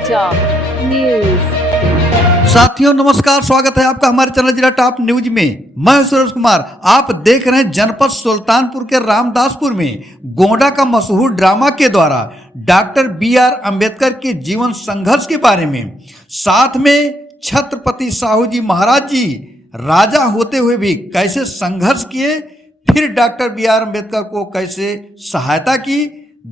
Top news. साथियों नमस्कार, स्वागत है आपका हमारे चैनल जिला टॉप न्यूज में। मैं सूरज कुमार। आप देख रहे हैं जनपद सुल्तानपुर के रामदासपुर में गोंडा का मशहूर ड्रामा के द्वारा डॉक्टर बी.आर. अंबेडकर के जीवन संघर्ष के बारे में, साथ में छत्रपति साहू जी महाराज जी राजा होते हुए भी कैसे संघर्ष किए, फिर डॉक्टर बी.आर. अंबेडकर को कैसे सहायता की।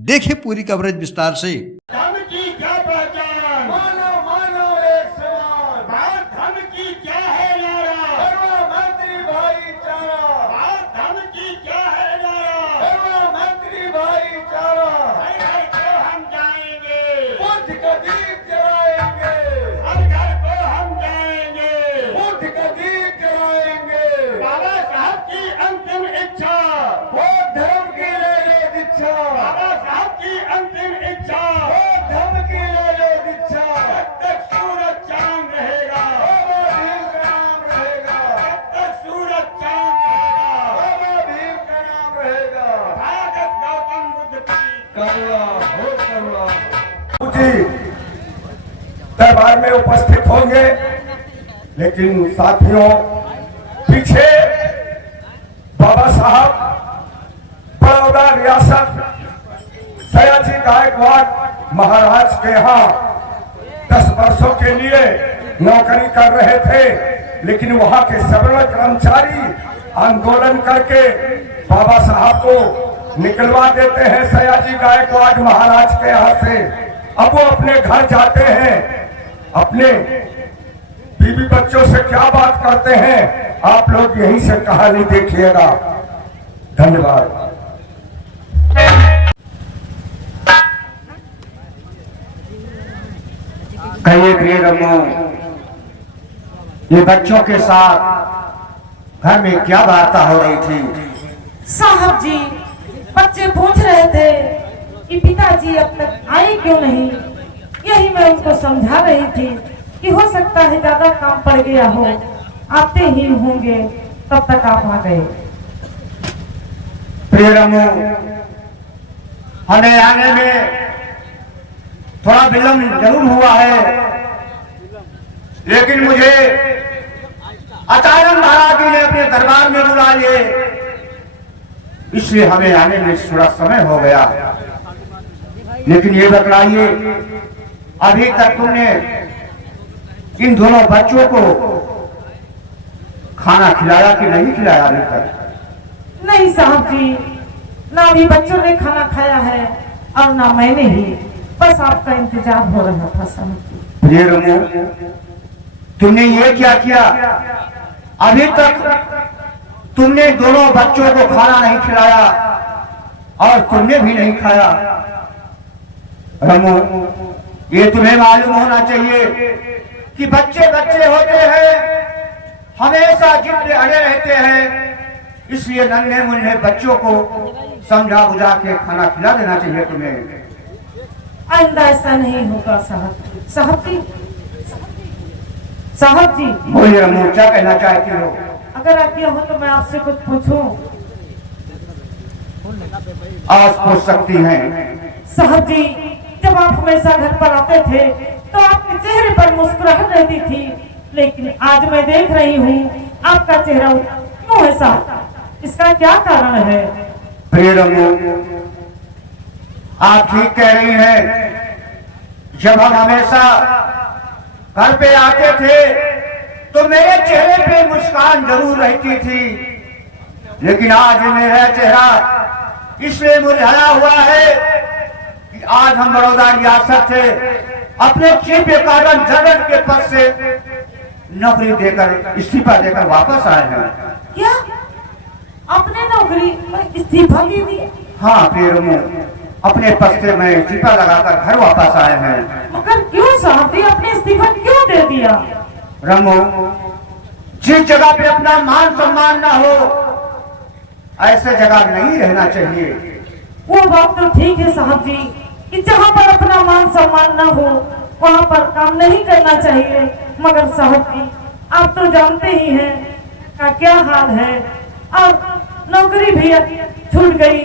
देखे पूरी कवरेज विस्तार से। धर्म की क्या पहचान, मानो मानो एक समान, भारत धर्म की क्या है नारा, सर्वमंत्री भाईचारा, भारत धर्म की क्या है नारा, सर्वमंत्री भाईचारा, हर घर को हम जाएंगे, बुद्ध का दीप जलाएंगे, हर घर को हम जाएंगे, बुद्ध का दीप जलाएंगे। बाबा साहब की अंतिम इच्छा, बौद्ध धर्म की ले लो दीक्षा, बाबा साहब की अंतिम इच्छा, बौद्ध धर्म की ले लो दीक्षा। जब तक सूरज चांद रहेगा, बाबा भीम का नाम रहेगा, जब तक सूरज चांद रहेगा, बाबा भीम का नाम रहेगा। भागत गौतम बुद्ध की करुणा हो करुणा। जी दरबार में उपस्थित होंगे, लेकिन साथियों पीछे बाबा साहब बड़ौदा रियासत सयाजी गायकवाड़ महाराज के यहाँ 10 वर्षों के लिए नौकरी कर रहे थे, लेकिन वहाँ के सवर्ण कर्मचारी आंदोलन करके बाबा साहब को निकलवा देते हैं सयाजी गायकवाड़ महाराज के यहाँ से। अब वो अपने घर जाते हैं, अपने बीवी बच्चों से क्या बात करते हैं, आप लोग यहीं से कहानी देखिएगा। धन्यवाद। कहिए प्रिय रमो, ये बच्चों के साथ घर में क्या वार्ता हो रही थी? साहब जी, बच्चे पूछ रहे थे कि पिताजी अब तक आए क्यों नहीं। यही मैं उनको समझा रही थी कि हो सकता है ज्यादा काम पड़ गया हो, आते ही होंगे, तब तक आप आ गए। प्रिय रमो, हमें आने में थोड़ा विलंब जरूर हुआ है, लेकिन मुझे अचानक महाराज जी ने अपने दरबार में बुला लिए, इसलिए हमें आने में थोड़ा समय हो गया। लेकिन ये बतलाइए, अभी तक तुमने इन दोनों बच्चों को खाना खिलाया कि नहीं खिलाया? अभी तक नहीं साहब जी, ना अभी बच्चों ने खाना खाया है और ना मैंने ही, बस आपका इंतजार हो रहा था साहब जी। प्रिय रमो, तुमने ये क्या किया? अभी तक तुमने दोनों बच्चों को खाना नहीं खिलाया और तुमने भी नहीं खाया। रमो, ये तुम्हें मालूम होना चाहिए कि बच्चे बच्चे होते हैं, हमेशा जिद अड़े रहते हैं, इसलिए नन्हे मुन्ने बच्चों को समझा बुझा के खाना खिला देना चाहिए तुम्हें। आइंदा ऐसा नहीं होगा साहब जी। साहब जी, साहब जी, बोलिए रमो, क्या कहना चाहती हो? अगर आप ये हो तो मैं आपसे कुछ पूछूं। आज पूछ सकती हैं। साहब जी, जब आप हमेशा घर पर आते थे तो आपके चेहरे पर मुस्कुराहट रहती थी, लेकिन आज मैं देख रही हूँ आपका चेहरा क्यों ऐसा, इसका क्या कारण है? प्रिय रमो, आप ठीक कह रही हैं। जब हम हमेशा घर पे आते थे तो मेरे चेहरे पे मुस्कान जरूर रहती थी, लेकिन आज मेरा चेहरा इसलिए मुरझाया हुआ है कि आज हम बड़ौदा रियासत से अपने चीफ एकाउंटेंट जनरल के पद से नौकरी देकर, इस्तीफा देकर वापस आए हैं। क्या आपने नौकरी इस्तीफा दे दी? हाँ प्रिय रमो, अपने पद से मैं इस्तीफा लगाकर घर वापस आए हैं। मगर क्यों साहब जी, आपने इस्तीफा क्यों दे दिया? रमो, जिस जगह पे अपना मान सम्मान ना हो, ऐसे जगह नहीं रहना चाहिए। वो बात तो ठीक है साहब जी कि जहाँ पर अपना मान सम्मान ना हो वहाँ पर काम नहीं करना चाहिए, मगर साहब जी आप तो जानते ही हैं का क्या हाल है, और नौकरी भी छूट गई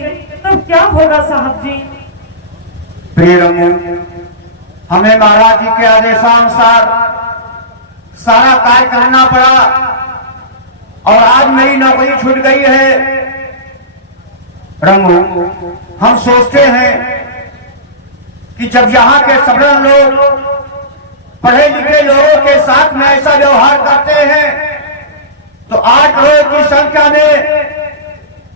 तो क्या होगा साहब जी? प्रिय रमो, हमें महाराज जी के आदेशानुसार सारा कार्य करना पड़ा और आज मेरी नौकरी छूट गई है। रंगू, हम सोचते हैं कि जब यहाँ के सभी लोग पढ़े लिखे लोगों के साथ में ऐसा व्यवहार करते हैं तो 8 लोगों की संख्या में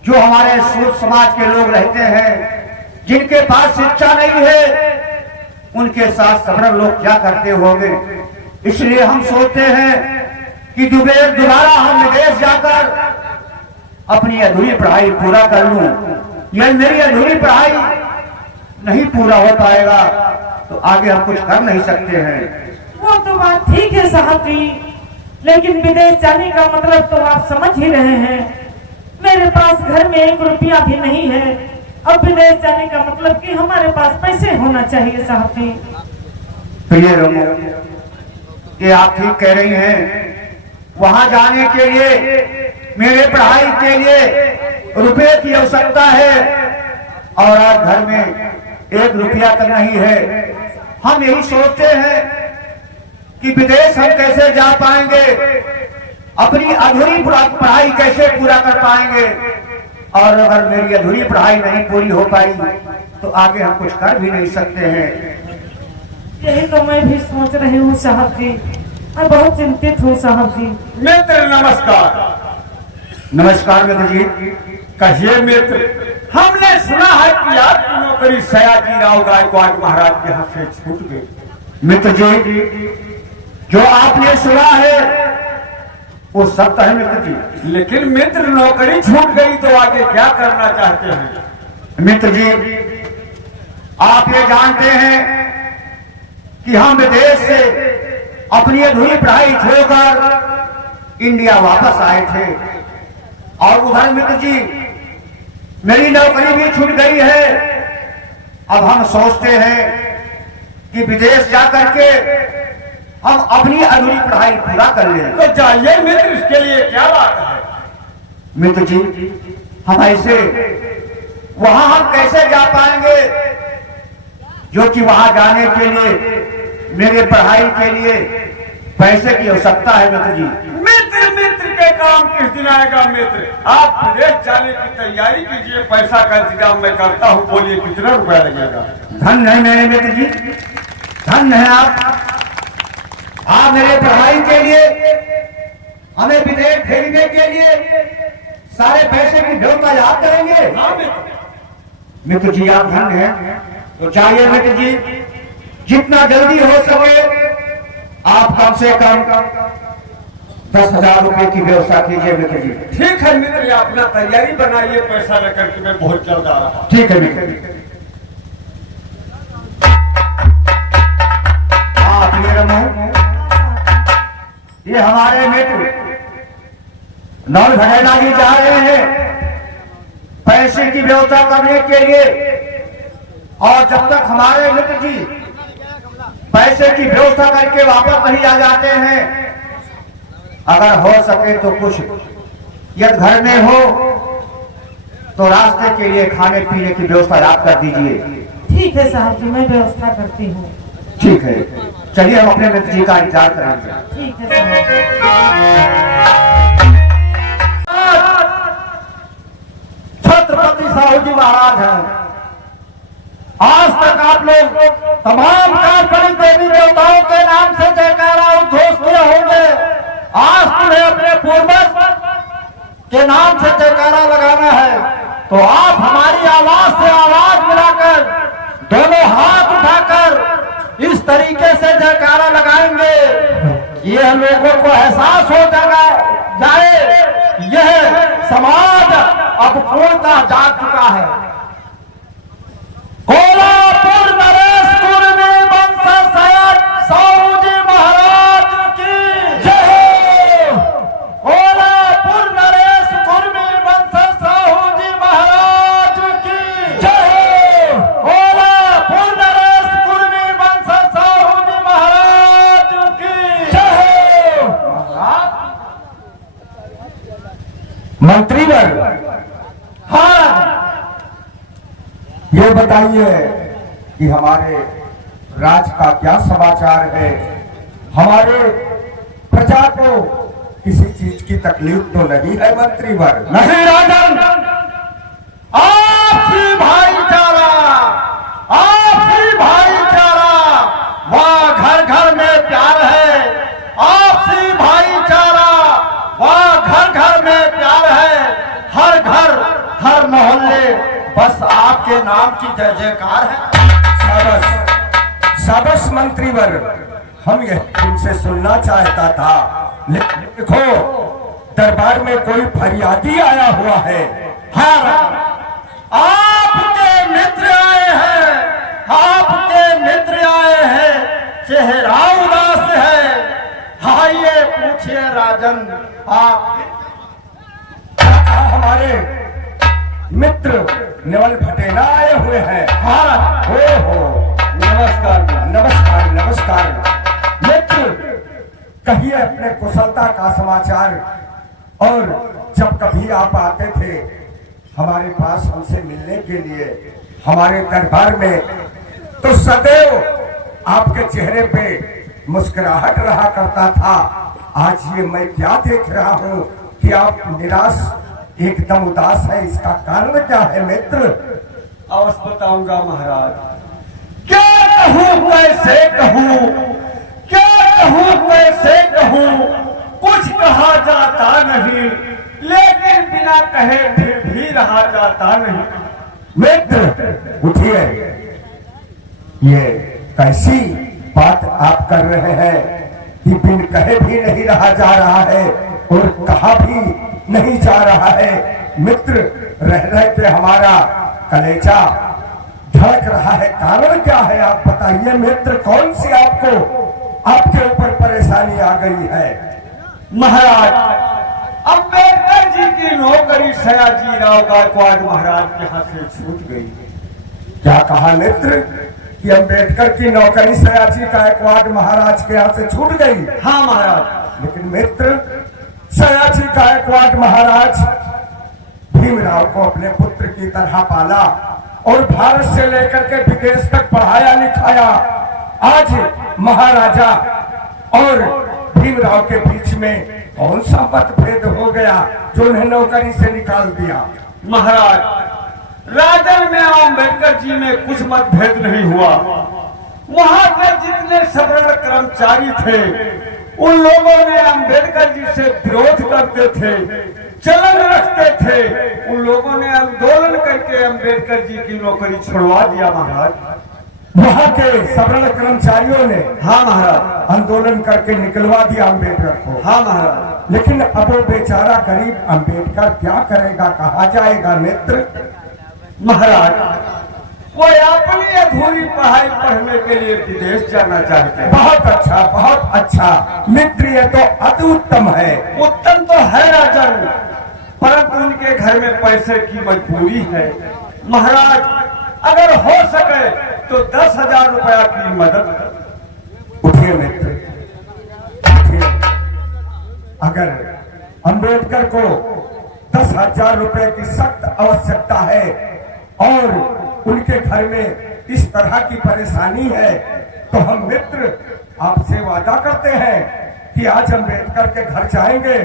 जो हमारे सूद समाज के लोग रहते हैं, जिनके पास शिक्षा नहीं है, उनके साथ सभी लोग क्या करते होंगे। इसलिए हम सोचते हैं कि दोबारा हम विदेश जाकर अपनी अधूरी पढ़ाई पूरा कर लूं। यह मेरी अधूरी पढ़ाई नहीं पूरा हो पाएगा तो आगे हम कुछ कर नहीं सकते हैं। वो तो बात ठीक है साहब जी, लेकिन विदेश जाने का मतलब तो आप समझ ही रहे हैं। मेरे पास घर में 1 रुपया भी नहीं है। अब विदेश जाने का मतलब कि हमारे पास पैसे होना चाहिए साहब जी। प्रिय रमो, ये आप ठीक कह रही हैं। वहां जाने के लिए मेरे पढ़ाई के लिए रुपए की आवश्यकता है और आज घर में 1 रुपया तक नहीं है। हम यही सोचते हैं कि विदेश हम कैसे जा पाएंगे, अपनी अधूरी पढ़ाई कैसे पूरा कर पाएंगे, और अगर मेरी अधूरी पढ़ाई नहीं पूरी हो पाई तो आगे हम कुछ कर भी नहीं सकते हैं। यही तो मैं भी सोच रही हूँ साहब जी, मैं बहुत चिंतित हूँ साहब जी। मित्र नमस्कार। नमस्कार मित्र जी। कहिए मित्र, हमने सुना है कि आपकी नौकरी सयाजी राव गायकवाड़ महाराज के हाथ से छूट गई। मित्र जी, जो आपने सुना है वो सत्य है मित्र जी। लेकिन मित्र, नौकरी छूट गई तो आगे क्या करना चाहते हैं? मित्र जी, आप ये जानते हैं कि हम विदेश से अपनी अधूरी पढ़ाई छोड़कर इंडिया वापस आए थे और उधर मित्र जी मेरी नौकरी भी छूट गई है। अब हम सोचते हैं कि विदेश जाकर के हम अपनी अधूरी पढ़ाई पूरा कर लें। तो जाइए मित्र, इसके लिए क्या बात है? मित्र जी, हम ऐसे वहां हम कैसे जा पाएंगे, जो कि वहां जाने के लिए मेरे पढ़ाई के लिए पैसे की आवश्यकता है। मित्र जी, मित्र के काम किस दिन आएगा? मित्र, आप विदेश जाने की तैयारी कीजिए, पैसा का इंतजाम मैं करता हूँ। बोलिए कितना रुपया लगेगा? धन है मेरे मित्र जी, धन है आप मेरे पढ़ाई के लिए, हमें विदेश भेजने के लिए सारे पैसे की व्यवस्था आप करेंगे। मित्र जी, आप धन है तो चाहिए मित्र जी, जितना जल्दी हो सके आप कम से कम 10,000 रुपए की व्यवस्था कीजिए मित्र जी। ठीक है मित्र, आप अपना तैयारी बनाइए, पैसा लेकर के मैं बहुत जल्द आ रहा हूँ। ठीक है मित्र। ये हमारे मित्र नौल भटेला जी जा रहे हैं पैसे की व्यवस्था करने के लिए, और जब तक हमारे मित्र जी पैसे की व्यवस्था करके वापस नहीं आ जाते हैं, अगर हो सके तो कुछ यदि घर में हो तो रास्ते के लिए खाने पीने की व्यवस्था आप कर दीजिए। ठीक है साहब जी, मैं व्यवस्था करती हूँ। ठीक है, चलिए हम अपने मित्र जी का इंतजार करेंगे। ठीक है साहब। छत्रपति साहू जी महाराज हैं। आज तक आप लोग तमाम काल्पनिक देवी देवताओं के नाम से जयकारा उद्घोष किए होंगे। आज तुम्हें अपने पूर्वज के नाम से जयकारा लगाना है, तो आप हमारी आवाज से आवाज मिलाकर दोनों हाथ उठाकर इस तरीके से जयकारा लगाएंगे, यह लोगों को एहसास हो जाए यह समाज अब पूर्णतः जाग चुका है। कोल्हापुर नरेश कुर्मी वंश सयाज साहू जी महाराज की जय। कोल्हापुर नरेश कुर्मी वंश साहू जी महाराज की जय। कोल्हापुर नरेश कुर्मी वंश साहू जी महाराज की जय। मंत्रीगण, हाँ, ये बताइए कि हमारे राज का क्या समाचार है? हमारे प्रजा को किसी चीज की तकलीफ तो नहीं है मंत्रीवर? नहीं राजन, आपसी भाईचारा, आपसी भाईचारा, वहाँ घर घर में प्यार है। आपसी भाईचारा, वहाँ घर घर में प्यार है। हर घर, हर मोहल्ले बस आपके नाम की जय जयकार है। शाबाश, शाबाश मंत्रीवर, हम यह तुमसे सुनना चाहता था। लेकिन देखो, दरबार में कोई फरियादी आया हुआ है। हाँ, आपके मित्र आए हैं, आपके मित्र आए हैं, चेहरा उदास है। आइए पूछिए राजन, आप हमारे मित्र नेवल भटेना आए हुए हैं। हाँ, हो नमस्कार नमस्कार नमस्कार। मित्र, कहिए अपने कुशलता का समाचार। और जब कभी आप आते थे हमारे पास हमसे मिलने के लिए हमारे दरबार में, तो सदैव आपके चेहरे पे मुस्कुराहट रहा करता था। आज ये मैं क्या देख रहा हूँ कि आप निराश, एकदम उदास है। इसका कारण क्या है मित्र? अवश्य बताऊंगा महाराज। क्या कहूँ कैसे कहूँ, क्या कहूँ कैसे कहूँ, कुछ कहा जाता नहीं, लेकिन बिना कहे फिर भी रहा जाता नहीं। मित्र उठिए, ये कैसी बात आप कर रहे हैं कि बिन कहे भी नहीं रहा जा रहा है और कहा भी नहीं जा रहा है। मित्र, रह रह के हमारा कलेजा धड़क रहा है। कारण क्या है आप बताइए मित्र, कौन सी आपके ऊपर परेशानी आ गई है? महाराज, अम्बेडकर जी की नौकरी सयाजी राव गायकवाड़ महाराज के हाथ से छूट गई। क्या कहा मित्र कि अम्बेडकर की नौकरी सयाजी गायकवाड़ महाराज के हाथ से छूट गई? हाँ महाराज। लेकिन मित्र, सयाजी गायकवाड़ महाराज भीमराव को अपने पुत्र की तरह पाला और भारत से लेकर के विदेश तक पढ़ाया लिखाया। आज महाराजा और भीमराव के बीच में कौन सा मतभेद हो गया जो उन्हें नौकरी से निकाल दिया? महाराज, राजन में अम्बेडकर जी में कुछ मतभेद नहीं हुआ। वहां के जितने सवर्ण कर्मचारी थे उन लोगों ने अम्बेडकर जी से विरोध करते थे, चलन रखते थे। उन लोगों ने आंदोलन करके अम्बेडकर जी की नौकरी छुड़वा दिया महाराज। वहां के सवर्ण कर्मचारियों ने? हाँ महाराज। आंदोलन करके निकलवा दिया अम्बेडकर को? हाँ महाराज। लेकिन अब वो बेचारा गरीब अम्बेडकर क्या करेगा, कहाँ जाएगा मित्र? महाराज, वो अपनी अधूरी पढ़ाई पढ़ने के लिए विदेश जाना चाहते हैं। बहुत अच्छा, बहुत अच्छा मित्र, ये तो अति उत्तम है। उत्तम तो है राजन, परंतु उनके घर में पैसे की मजबूरी है। महाराज, अगर हो सके तो 10,000 रुपया की मदद। उठिए मित्र, उठिए। अगर अम्बेडकर को 10,000 रुपए की सख्त आवश्यकता है और उनके घर में इस तरह की परेशानी है, तो हम मित्र आपसे वादा करते हैं कि आज अम्बेडकर के घर जाएंगे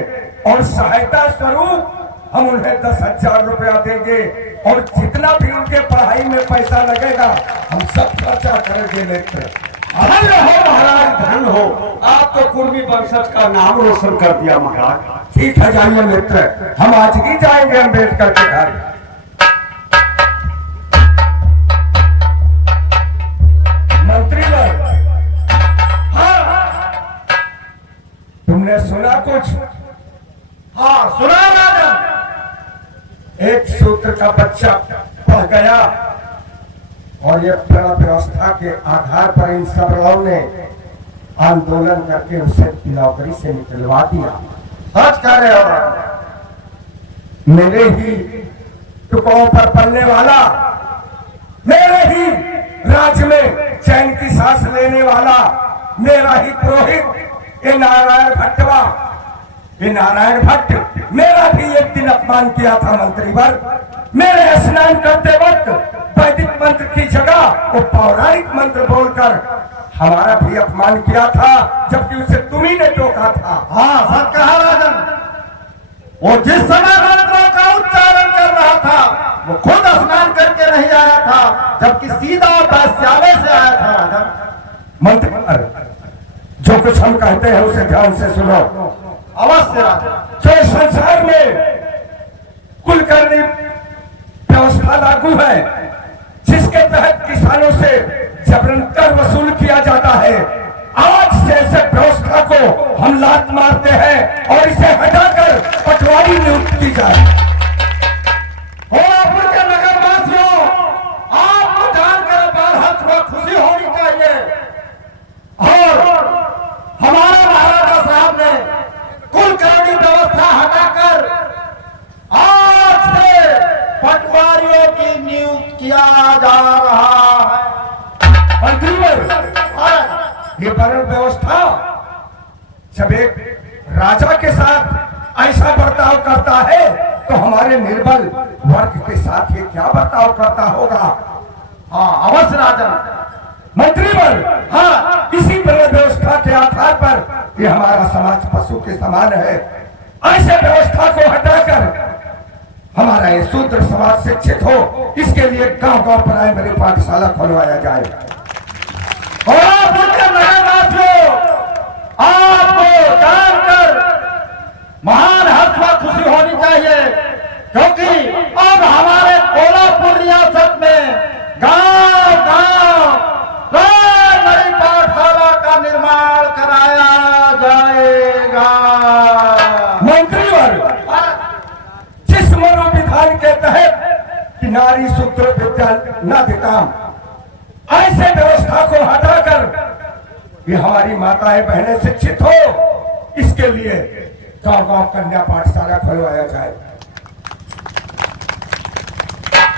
और सहायता स्वरूप हम उन्हें 10,000 रुपया देंगे और जितना भी उनके पढ़ाई में पैसा लगेगा हम सब खर्चा करेंगे मित्र। धन हो महाराज, धन हो। आप तो कुर्मी वंशज का नाम रोशन कर दिया महाराज। ठीक है, जाइए मित्र, हम आज ही जाएंगे अम्बेडकर के घर। मंत्री लोग, हाँ, तुमने सुना कुछ? हाँ सुना राजन। एक सूत्र का बच्चा पढ़ गया और ये व्यवस्था के आधार पर इन सबरों ने आंदोलन करके उसे नौकरी से निकलवा दिया। सच कह रहे हो? मेरे ही टुकड़ों पर पलने वाला, मेरे ही राज्य में चैन की सांस लेने वाला, मेरा ही पुरोहित ये नारायण भट्टवा, ये नारायण भट्ट मेरा भी एक दिन अपमान किया था मंत्रीवर। मेरे स्नान करते वक्त वैदिक मंत्र की जगह वो पौराणिक मंत्र बोलकर हमारा भी अपमान किया था, जबकि उसे तुम ही ने टोका था। हाँ सच कहा राजन। वो जिस समय मंत्रों का उच्चारण कर रहा था वो खुद स्नान करके नहीं आया था, जबकि सीधा वैश्यालय से आया था राजन। मंत्र जो कुछ हम कहते हैं उसे ध्यान से सुनो। अवश्य राजन। जो संसार में कुलकर्णी व्यवस्था लागू है, जिसके तहत किसानों से जबरन कर वसूल किया जाता है, आज से ऐसे व्यवस्था को हम लात मारते हैं और इसे हटाकर पटवारी नियुक्त की जाए। होलापुर के नगरवासियों, आपको जानकर बरहत में खुशी होनी चाहिए और हमारे महाराजा साहब ने कुलकर्णी व्यवस्था हटाकर आज से पटवारियों की नियुक्त किया जा रहा है। मंत्रीवर, ये वर्ण व्यवस्था जब एक राजा के साथ ऐसा बर्ताव करता है तो हमारे निर्बल वर्ग के साथ ये क्या बर्ताव करता होगा। हाँ अवश्य राजन। मंत्रीवर, हाँ इसी वर्ण व्यवस्था के आधार पर ये हमारा समाज पशु के समान है। ऐसे व्यवस्था को हटाकर हमारा ये शूद्र समाज शिक्षित हो, इसके लिए गांव-गांव प्राइमरी पाठशाला खुलवाया जाए। होलापुर के नगरवासियों, आपको जानकर महान हर्ष व खुशी होनी चाहिए, क्योंकि अब हमारे कोल्हापुर रियासत में गांव-गांव प्राइमरी पाठशाला का निर्माण कराया जाएगा। मंत्रीवर, जिस मनोविधान के तहत कि नारी शूद्र विद्या नाधिकाम, ऐसे व्यवस्था को हटाकर ये हमारी माताएं बहनें शिक्षित हो, इसके लिए गांव-गांव कन्या पाठशाला खुलवाया जाए।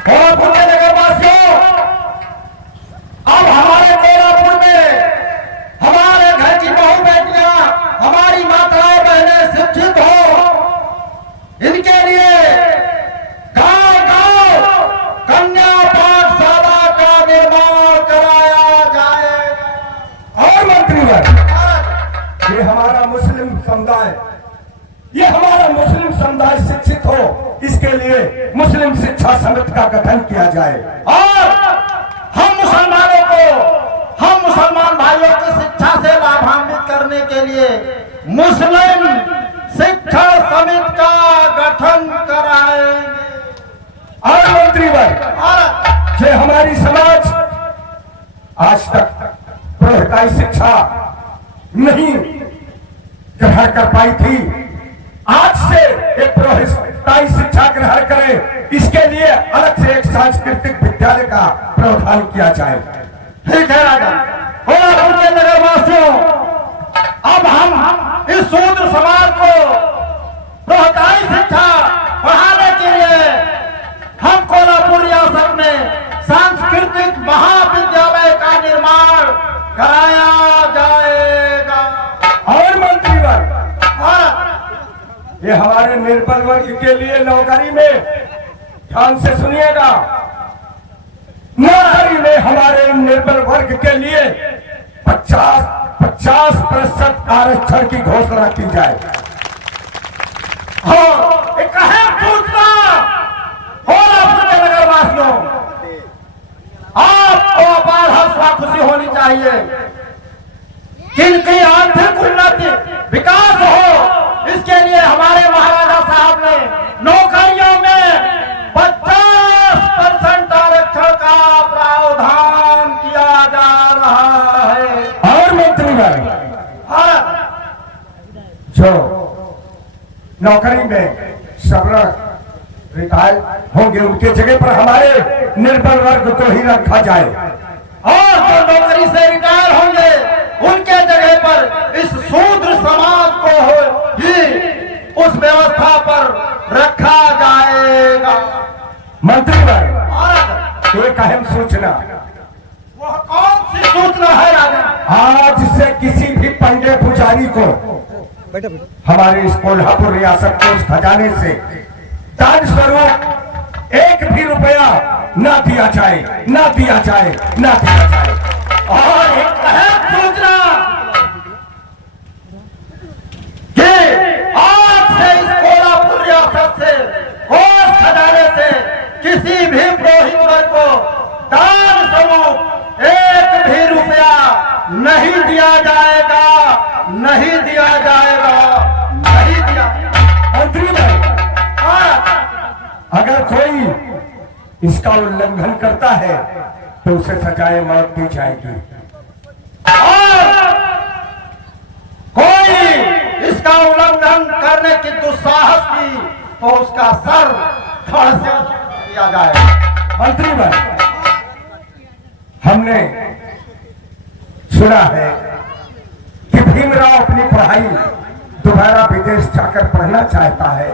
कोल्हापुर के नगरवासियों, अब हमारे कोल्हापुर में हमारे घर की बहू बेटियां, हमारी माताएं बहनें शिक्षित हो, इनके लिए गांव-गांव कन्या पाठशाला का निर्माण कराया जाएगा। और मंत्रीवर, ये हमारा मुस्लिम समुदाय शिक्षित हो, इसके लिए मुस्लिम शिक्षा समिति का गठन किया जाए। और हम मुसलमान भाइयों की शिक्षा से लाभान्वित करने के लिए मुस्लिम शिक्षा समिति का गठन कराएंगे। और मंत्रीवर, ये हमारी समाज आज तक प्रौढ़ताई शिक्षा नहीं ग्रहण कर पाई थी, आज से एक प्रौढ़ताई शिक्षा ग्रहण करे, इसके लिए अलग से एक सांस्कृतिक विद्यालय का प्रावधान किया जाए। ठीक है राजन। कोल्हापुर के नगरवासियों, अब हम इस शूद्र समाज को प्रौढ़ताई शिक्षा बढ़ाने के लिए हम कोल्हापुर रियासत में सांस्कृतिक महाविद्यालय का निर्माण कराया जाएगा। और मंत्रीवर, ये हमारे निर्बल वर्ग के लिए नौकरी में, ध्यान से सुनिएगा, नौकरी में हमारे निर्बल वर्ग के लिए 50% आरक्षण की घोषणा की जाए। हाँ, एक अहम सूचना कोल्हापुर के नगरवासियों, आपको अपार हर्ष व खुशी होनी चाहिए कि इनकी आर्थिक उन्नति विकास हो, इसके लिए हमारे महाराजा साहब ने नौकरियों में 50% आरक्षण का प्रावधान किया जा रहा है। और मंत्रीवर, जो नौकरी में सर्वरत रिटायर होंगे, उनके जगह पर हमारे निर्बल वर्ग को ही रखा जाए। और जो नौकरी से रिटायर होंगे, उनके जगह पर इस शूद्र समाज को ही उस व्यवस्था पर रखा जाएगा। मंत्रीवर, एक अहम सूचना। वह कौन सी सूचना है राजन? आज से किसी भी पंडे पुजारी को हमारे इस कोल्हापुर रियासत के उस खजाने से दान स्वरूप 1 ना दिया जाए, ना दिया जाए, ना दिया जाए। और एक अहम सूचना कि आज से इस कोल्हापुर रियासत से कोष खजाने से किसी भी पुरोहित वर्ग को दान स्वरूप 1 भी रुपया नहीं दिया जाएगा, नहीं दिया जाएगा, नहीं दिया। मंत्री अगर कोई इसका उल्लंघन करता है तो उसे सजाए मौत दी जाएगी, और कोई इसका उल्लंघन करने की दुस्साहस की तो उसका सर धड़ से दिया जाएगा। मंत्री हमने सुना है कि भीमराव अपनी पढ़ाई दोबारा विदेश जाकर पढ़ना चाहता है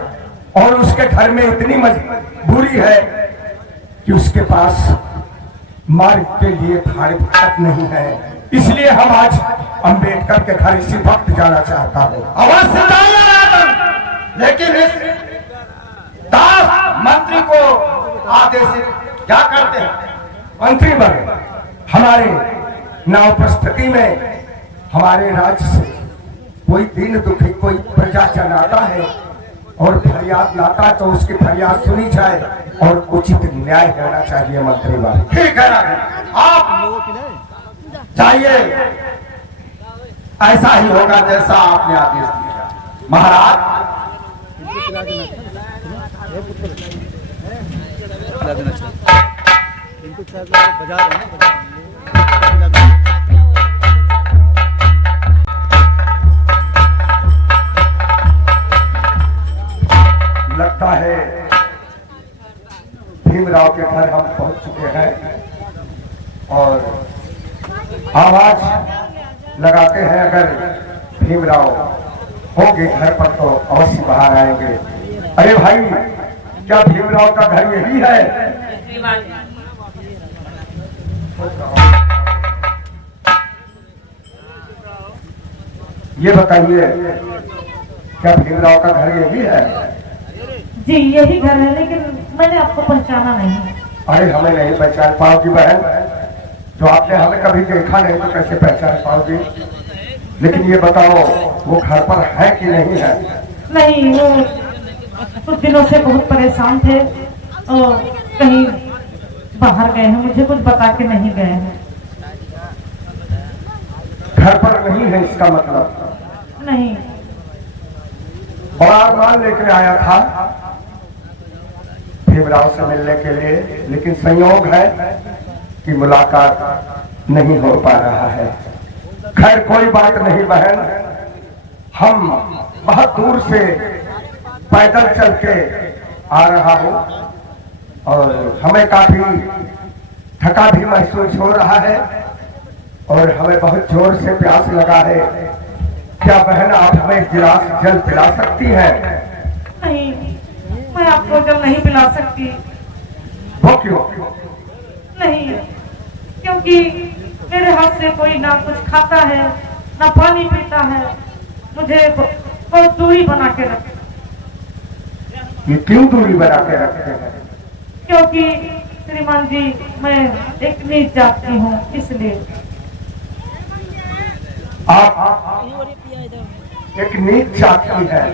और उसके घर में इतनी मजबूरी है कि उसके पास मार्ग के लिए भारी भटक नहीं है, इसलिए हम आज अंबेडकर के घर इसी वक्त जाना चाहता हूँ। अवश्य जाइए, लेकिन इस दास मंत्री को आदेशित क्या करते हैं? मंत्री वर्ग हमारे ना उपस्थिति में हमारे राज्य से कोई दीन दुखी, कोई प्रजाजन आता है और फरियाद लाता है तो उसकी फरियाद सुनी जाए और उचित न्याय होना चाहिए। मंत्री वर्ग ठीक है, आप जाइए, ऐसा ही होगा जैसा आपने आदेश दिया। महाराज लगता है भीमराव के घर हम पहुंच चुके हैं और आवाज लगाते हैं। अगर भीमराव होंगे घर पर तो अवश्य बाहर आएंगे। अरे भाई, क्या भीमराव का घर यही है? ये बताइए, क्या भीमराव का घर यही है? जी यही घर है, लेकिन मैंने आपको पहचाना नहीं। अरे हमें नहीं पहचान पाओगी बहन, जो आपने हमें कभी देखा नहीं तो कैसे पहचान पाओगी? लेकिन ये बताओ वो घर पर है कि नहीं है? नहीं, वो कुछ दिनों से बहुत परेशान थे और कहीं बाहर गए हैं, मुझे कुछ बता के नहीं गए हैं। घर पर नहीं है इसका मतलब? नहीं। बड़ा अरमान लेकर आया था भीमराव से मिलने के लिए, लेकिन संयोग है कि मुलाकात नहीं हो पा रहा है। खैर कोई बात नहीं बहन, हम बहुत दूर से पैदल चल के आ रहा हूँ और हमें काफी थका भी महसूस हो रहा है और हमें बहुत जोर से प्यास लगा है। क्या बहन आप हमें गिलास जल पिला सकती हैं? नहीं, मैं आपको जल नहीं पिला सकती। वो क्यों? नहीं, क्योंकि मेरे हाथ से कोई ना कुछ खाता है ना पानी पीता है, मुझे बहुत दूरी बना के रखते। ये क्यों दूरी बना के रखते हैं? क्योंकि श्रीमान जी, मैं एक नीच जाति हूँ, इसलिए। आप एक नीच जाति है,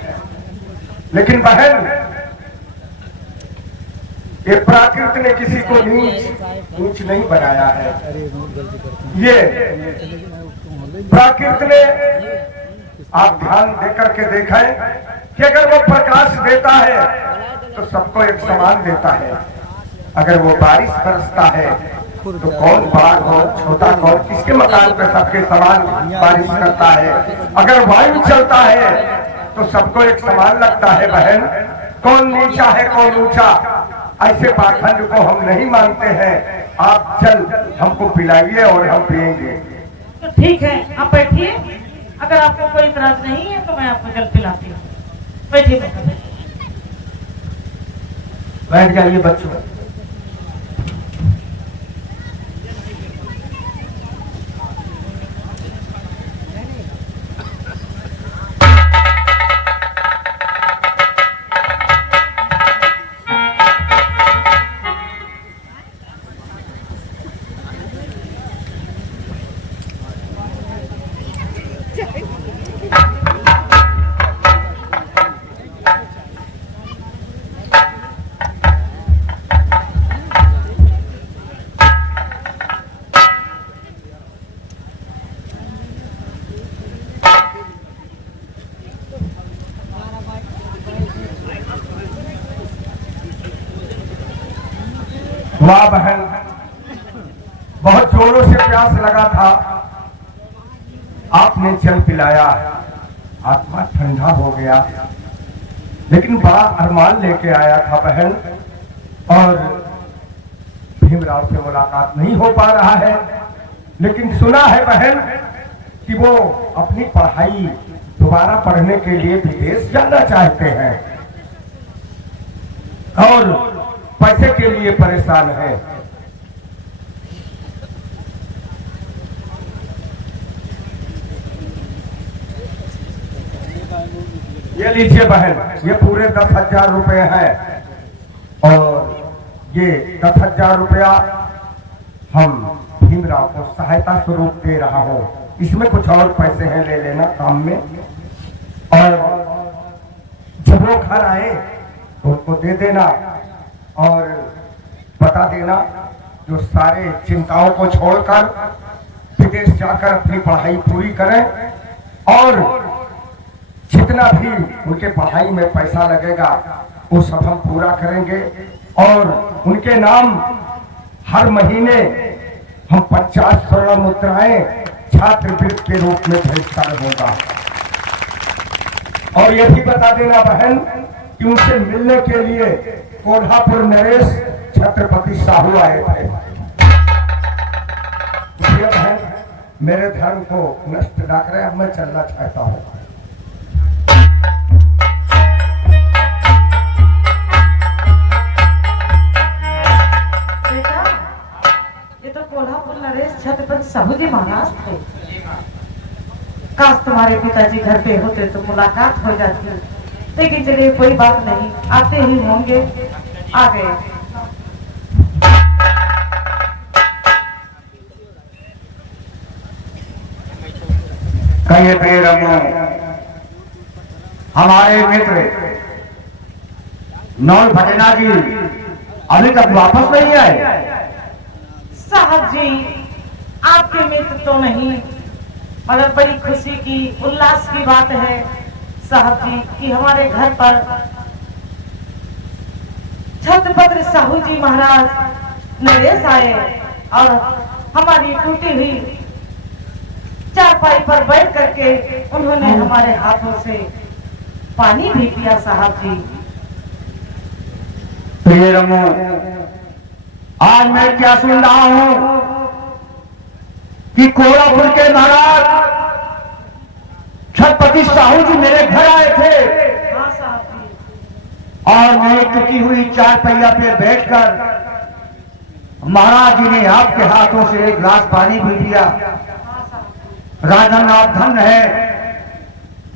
लेकिन बहन ये प्राकृत ने किसी को नीच नहीं बनाया है। ये प्राकृत ने, आप ध्यान देकर के देखें कि अगर वो प्रकाश देता है तो सबको एक समान देता है। अगर वो बारिश बरसता है तो कौन बड़ा कौन छोटा कौन किसके मकान पे सबके समान बारिश करता है। अगर वायु चलता है तो सबको एक समान लगता है बहन। कौन नीचा है कौन ऊंचा, ऐसे पाखंड को हम नहीं मानते हैं। आप जल हमको पिलाइए और हम पिएंगे। तो ठीक है, आप बैठिए। अगर आपको कोई इतराज नहीं है तो मैं आपको जल पिलाती हूँ। बैठिए। बैठ जाइए बच्चों। वाह बहन, बहुत जोरों से प्यास लगा था, आपने जल पिलाया, आत्मा ठंडा हो गया। लेकिन बड़ा अरमान लेके आया था बहन, और भीमराव से मुलाकात नहीं हो पा रहा है। लेकिन सुना है बहन कि वो अपनी पढ़ाई दोबारा पढ़ने के लिए विदेश जाना चाहते हैं और पैसे के लिए परेशान है। ये लीजिए बहन, ये पूरे 10,000 रुपए हैं, और ये 10,000 रुपया हम भीमराव को सहायता स्वरूप दे रहा हूँ। इसमें कुछ और पैसे हैं, ले लेना काम में, और जब वो घर आए तो उनको दे देना और बता देना जो सारे चिंताओं को छोड़कर विदेश जाकर अपनी पढ़ाई पूरी करें, और जितना भी उनके पढ़ाई में पैसा लगेगा वो सब हम पूरा करेंगे, और उनके नाम हर महीने हम 50 स्वर्ण मुद्राएं छात्रवृत्ति के रूप में भेजता रहूंगा। और ये भी बता देना बहन कि उनसे मिलने के लिए कोल्हापुर नरेश छत्रपति साहू आए थे। इसलिए बहन, मेरे धर्म को नष्ट ना करें, अब मैं चलना चाहता हूँ। कोल्हापुर नरेश छत्रपति साहू जी महाराज थे। काश तुम्हारे पिताजी घर पे होते तो मुलाकात हो जाती, लेकिन चलिए कोई बात नहीं, आते ही होंगे। आ गए। कहिए प्रिय रमो, हमारे मित्र नौल भजना जी अभी तक वापस नहीं आए। साहब जी, आपके मित्र तो नहीं, मगर बड़ी खुशी की, उल्लास की बात है साहब जी कि हमारे घर पर छत्रपति साहू जी महाराज नरेश आए और हमारी टूटी हुई चारपाई पर बैठ करके उन्होंने हमारे हाथों से पानी भी पिया। साहब जी, प्रिय रमो, आज मैं क्या सुन रहा हूं कि कोल्हापुर के महाराज छत्रपति साहू जी मेरे घर आए थे। हाँ साहब जी, और मैं टूटी हुई चार पहिया पे बैठकर महाराज जी ने आपके हाथों से एक गिलास पानी भी दिया। राजन आप धन है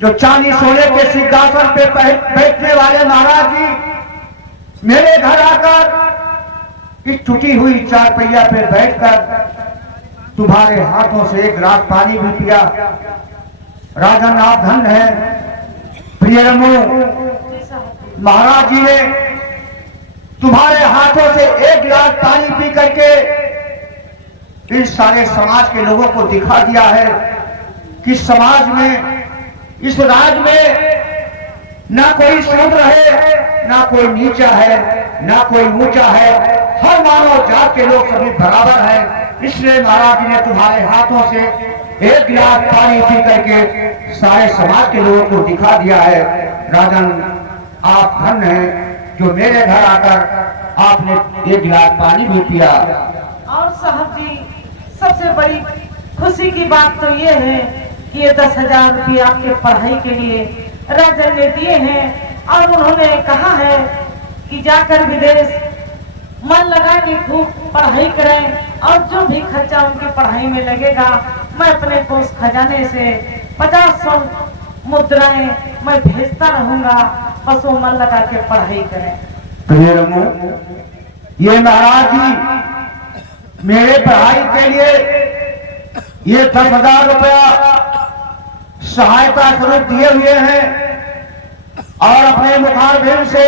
जो चांदी सोने के सिंहासन पे बैठने वाले महाराज जी मेरे घर आकर इस टूटी हुई चार पहिया पे बैठकर तुम्हारे हाथों से एक गिलास पानी भी पिया। राजन आप धन है। प्रिय रमो, महाराज जी ने तुम्हारे हाथों से एक गिलास पानी पी करके इस सारे समाज के लोगों को दिखा दिया है कि समाज में, इस राज्य में ना कोई शूद्र है, ना कोई नीचा है, ना कोई ऊंचा है, हर मानव जात के लोग सभी बराबर हैं। इसलिए महाराज जी ने तुम्हारे हाथों से एक गिलास पानी पी करके सारे समाज के लोगों को दिखा दिया है। राजन आप धन हैं जो मेरे घर आकर आपने एक गिलास पानी भी पिया। और साहब जी, सबसे बड़ी खुशी की बात तो ये है कि ये 10,000 रुपये आपके पढ़ाई के लिए राजन ने दिए हैं, और उन्होंने कहा है कि जाकर विदेश मन लगा के खूब पढ़ाई करें, और जो भी खर्चा उनकी पढ़ाई में लगेगा मैं अपने कोष खजाने से 50 स्वर्ण मुद्राएं मैं भेजता रहूंगा। बस वो मन लगा के पढ़ाई करें। प्रिय रमो, ये महाराज जी मेरे पढ़ाई के लिए ये 10,000 रुपया सहायता स्वरूप दिए हुए हैं, और अपने मुखारबिंद से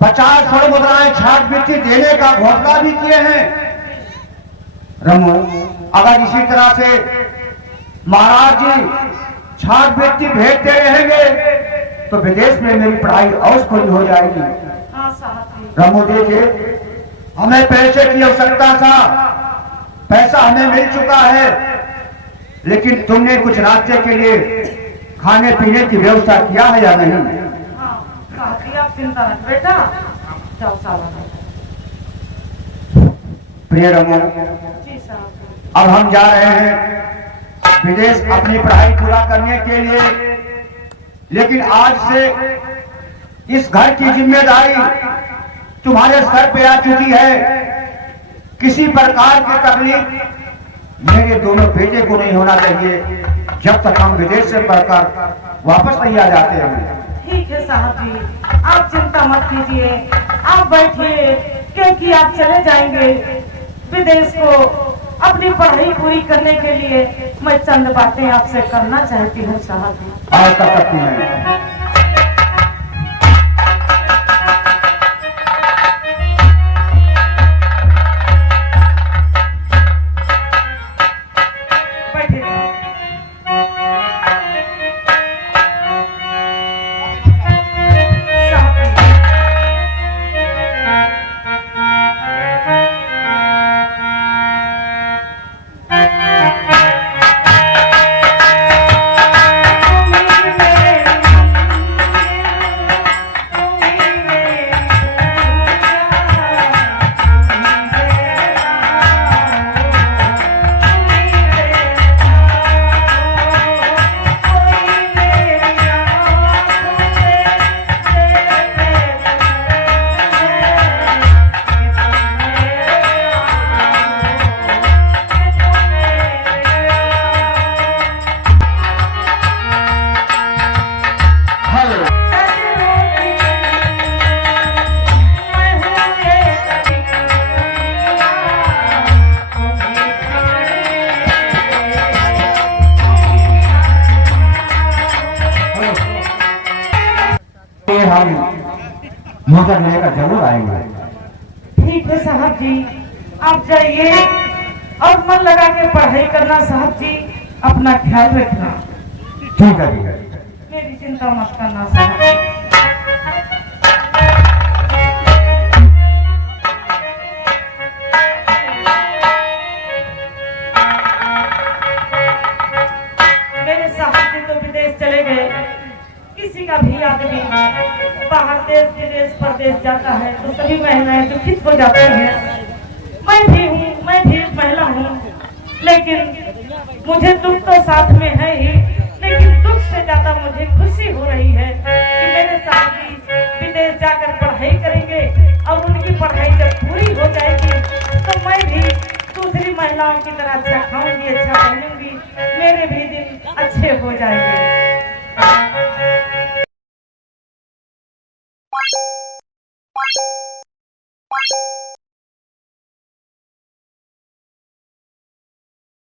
50 स्वर्ण मुद्राएं छात्रवृत्ति देने का घोषणा भी किए हैं। रमो, अगर इसी तरह से महाराज जी छात्रवृत्ति भेजते रहेंगे तो विदेश में मेरी पढ़ाई अवश्य पूरी हो जाएगी। हाँ साहब जी। रमो, देखिए हमें पैसे की आवश्यकता था, पैसा हमें मिल चुका है, लेकिन तुमने कुछ रास्ते के लिए खाने पीने की व्यवस्था किया है या नहीं? हाँ, साहब आप चिंता मत बेटा, जाओ साहब। प्रिय रमो, जी साहब। अब हम जा रहे हैं विदेश अपनी पढ़ाई पूरा करने के लिए, लेकिन आज से इस घर की जिम्मेदारी तुम्हारे सर पे आ चुकी है। किसी प्रकार की तकलीफ मेरे दोनों बेटे को नहीं होना चाहिए जब तक हम विदेश से पढ़कर वापस नहीं आ जाते हैं। ठीक है साहब जी, आप चिंता मत कीजिए, आप बैठिए, क्योंकि आप चले जाएंगे विदेश को अपनी पढ़ाई पूरी करने के लिए। मैं चंद बातें आपसे करना चाहती हूँ साहब जी। आज तक सकती है। हम मौका मिलेगा जरूर आएंगे। ठीक है साहब जी, आप जाइए और मन लगा के पढ़ाई करना साहब जी, अपना ख्याल रखना। ठीक है, मेरी चिंता मत करना साहब जी। मेरे साहब जी तो विदेश चले गए। किसी का भी आदमी बाहर देश विदेश परदेश जाता है तो सभी महिलाएं दुखित हो जाती हैं। मैं भी हूँ, मैं भी एक महिला हूँ, लेकिन मुझे दुख तो साथ में है ही, लेकिन दुख से ज्यादा मुझे खुशी हो रही है कि मेरे साथ भी विदेश जाकर पढ़ाई करेंगे और उनकी पढ़ाई जब पूरी हो जाएगी तो मैं भी दूसरी महिलाओं की तरह अच्छा खाऊंगी, अच्छा पहनूंगी, मेरे भी दिन अच्छे हो जाएंगे।